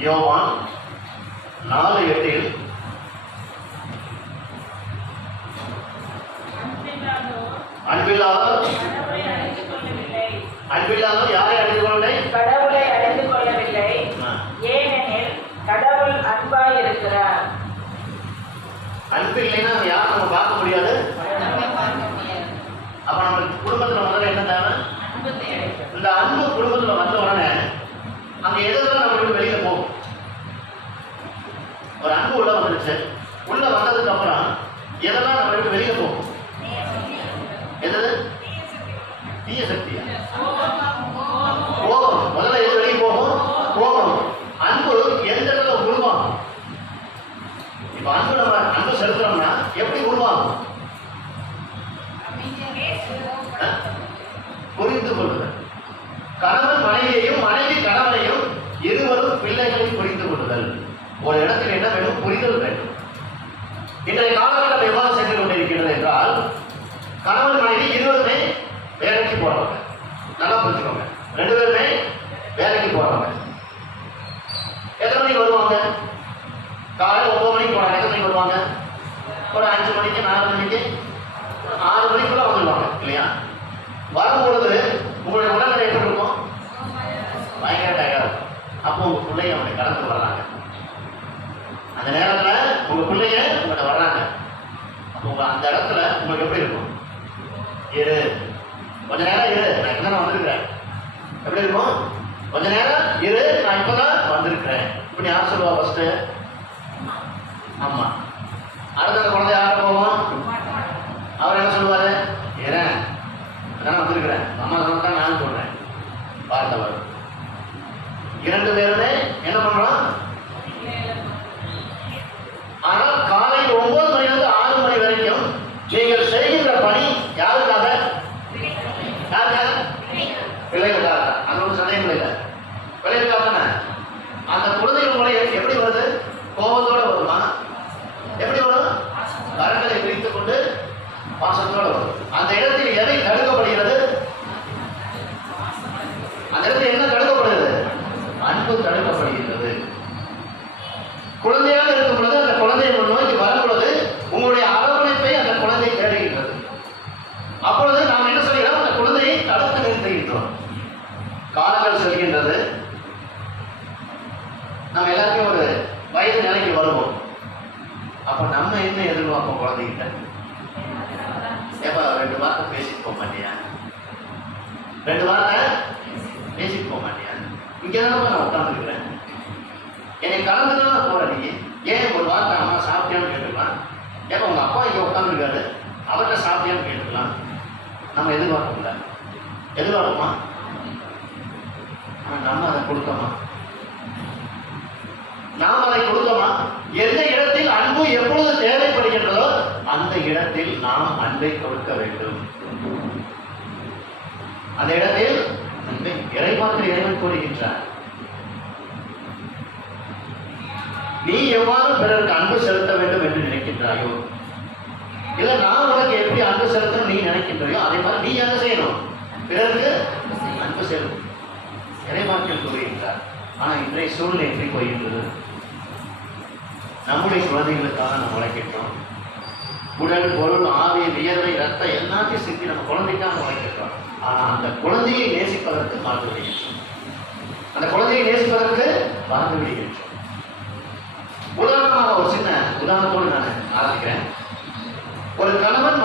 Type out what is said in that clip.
யோவான் நாலு எட்டில் அன்பில்லாத அன்பில்லாத யாரை அறிந்து கொள்ளலை கடவுளை அறிந்து கொள்ளவில்லை. ஏனெனில் கடவுள் அன்பாய் இருக்கிறார் அன்பு இல்லைன்னா யாரும் நம்ம பார்க்க முடியாது. அப்ப நம்ம குடும்பத்துல முதல்ல என்ன தேவை? இந்த அன்பு குடும்பத்துல வந்த உடனே அங்க எதெல்லாம் நம்ம விட்டு வெளியில போகும் ஒரு அன்பு உள்ள வந்துருச்சு. உள்ள வந்ததுக்கு அப்புறம் எதெல்லாம் நம்ம விட்டு வெளியே போகும் எது தீய சக்தியா? கோபம். முதல்ல எது வெளியே போகும்? கோபம். அன்பு எந்த இடத்துல உருவாகும் இப்ப அன்பு செலுத்துறோம்னா எப்படி உருவாகும் அஹ்? புரிந்து கொள்ளுதல் கணவன் மனைவியையும் மனைவி கணவனையும் இருவரும் பிள்ளைகளையும் புரிந்து கொள்ளுதல் ஒரு இடத்தில் என்ன வேணும் புரிதல் வேண்டும் இன்றைய காலகட்டம் எவ்வாறு சென்று கொண்டிருக்கிறது என்றால் கணவன் மனைவி இருவருமே வேலைக்கு போறவங்க. நல்லா புரிஞ்சுக்கோங்க. ரெண்டு பேருமே வேலைக்கு போறவங்க. எத்தனை மணிக்கு வருவாங்க? காலையில் ஒன்பது மணிக்கு போறாங்க. எத்தனை மணிக்கு வருவாங்க? ஒரு அஞ்சு மணிக்கு நாலு மணிக்கு ஆறு மணிக்குள்ள வந்துடுவாங்க இல்லையா? வரும்பொழுது உங்களுடைய உடல்நிலை எப்படி இருக்கும்? பயங்கர டயர்டாக இருக்கும். அப்போ உங்க பிள்ளைங்க அவங்க கடந்து வர்றாங்க அந்த நேரத்தில் உங்க பிள்ளைங்க உங்கள்கிட்ட வர்றாங்க அப்போ உங்க அந்த இடத்துல உங்களுக்கு எப்படி இருக்கும்? இரு. கொஞ்ச நேரம் இரு. நான் இப்போ தான் வந்திருக்கிறேன். எப்படி இருக்கும்? கொஞ்ச நேரம் இரு. நான் இப்போ தான் வந்திருக்கிறேன் இப்படி யார் சொல்லுவா ஃபஸ்ட்டு ஆமாம் அடுத்த அந்த குழந்தை யார்கிட்ட போவோம் அவர் என்ன சொல்லுவாரு? ஏறேன் நான் வந்திருக்கிறேன். அம்மா சொன்னா நான் சொல்றேன் பார்த்தவர் இரண்டு பேருமே என்ன பண்றோம் ஆனால் காலை ஒன்பது மணிலிருந்து ஆறு மணி வரைக்கும் நீங்கள் செய்கின்ற பணி யாருக்காக யாருக்காக பிள்ளைகளுக்காக அந்த ஒரு சந்தேகம் இல்லை பிள்ளைகளுக்காக தானே அந்த குழந்தைகள் முறை எப்படி வருது கோபத்தோட வருமா எப்படி வரும் கரங்களை விரித்துக் கொண்டு பாசத்தோடு அந்த இடத்தில் எதை தடுக்கப்படுகிறது அந்த இடத்தில் என்ன தடுக்கப்படுகிறது அன்பு தடுக்கப்படுகிறது குழந்தையாக இருக்கும் பொழுது அந்த குழந்தையை நோக்கி வரும் பொழுது உங்களுடைய அரவணைப்பை அந்த குழந்தை தேடுகின்றது. அப்பொழுது நாம் என்ன சொல்கிறோம்? அந்த குழந்தையை தடுத்து நிறுத்துகின்றோம். காலங்கள் செல்கின்றது. நம்ம எல்லாருமே ஒரு வயது நிலைக்கு வருவோம். அப்ப நம்ம என்ன எதிர்பார்ப்போம் குழந்தைகிட்ட? ஏப்பா ரெண்டு வாரம் பேசிட்டு போக மாட்டியா ரெண்டு வார்த்தை பேசிட்டு போக மாட்டியா இங்கே தான் நான் உட்காந்துருக்குறேன் என்னை கலந்து தான் போகிறேன் நீங்கள் ஏன் ஒரு வார்த்தை அம்மா சாப்பிட்டியான்னு கேட்டுக்கலாம் ஏப்பா உங்கள் அப்பா இங்கே உட்காந்துருக்காரு அவர்கிட்ட சாப்பிட்டியான்னு கேட்டுக்கலாம் நம்ம எதிர்பார்க்கல எதிர்பார்ப்போமா ஆனால் நம்ம அதை கொடுத்தோமா நாம் அதை கொடுத்தோமா ஏ இடத்தில் அன்பு எப்பொழுது தேவைப்படுகின்றதோ அந்த இடத்தில் நாம் அன்பை கொடுக்க வேண்டும். அந்த இடத்தில் அன்பை இறைவாக்கு இறைவன் கூறுகின்றார். நீ எவ்வாறு பிறருக்கு அன்பு செலுத்த வேண்டும் என்று நினைக்கின்றாயோ? இல்ல நான் உனக்கு எப்படி அன்பு செலுத்தணும் நீ நினைக்கின்றாயோ? அதே மாதிரி நீ என்ன செய்யணும்? பிறருக்கு அன்பு செலுத்தும் இறைவாக்கில் கூறுகின்றார். ஆனா இன்றைய சூழ்நிலை எப்படி போகின்றது? நம்முடைய குழந்தைகளுக்காக நம்ம உழைக்கின்றோம். உடல் பொருள் ஆவி வியர்வை ரத்தம் எல்லாத்தையும் சிந்தி நம்ம குழந்தைக்காக உழைக்கின்றோம் ஆனா அந்த குழந்தையை நேசிப்பதற்கு மறந்து விடுகின்றோம் அந்த குழந்தையை நேசிப்பதற்கு மறந்து விடுகின்றோம் உதாரணமாக ஒரு சின்ன உதாரணத்தோடு நான் ஆரம்பிக்கிறேன். ஒரு கணவன்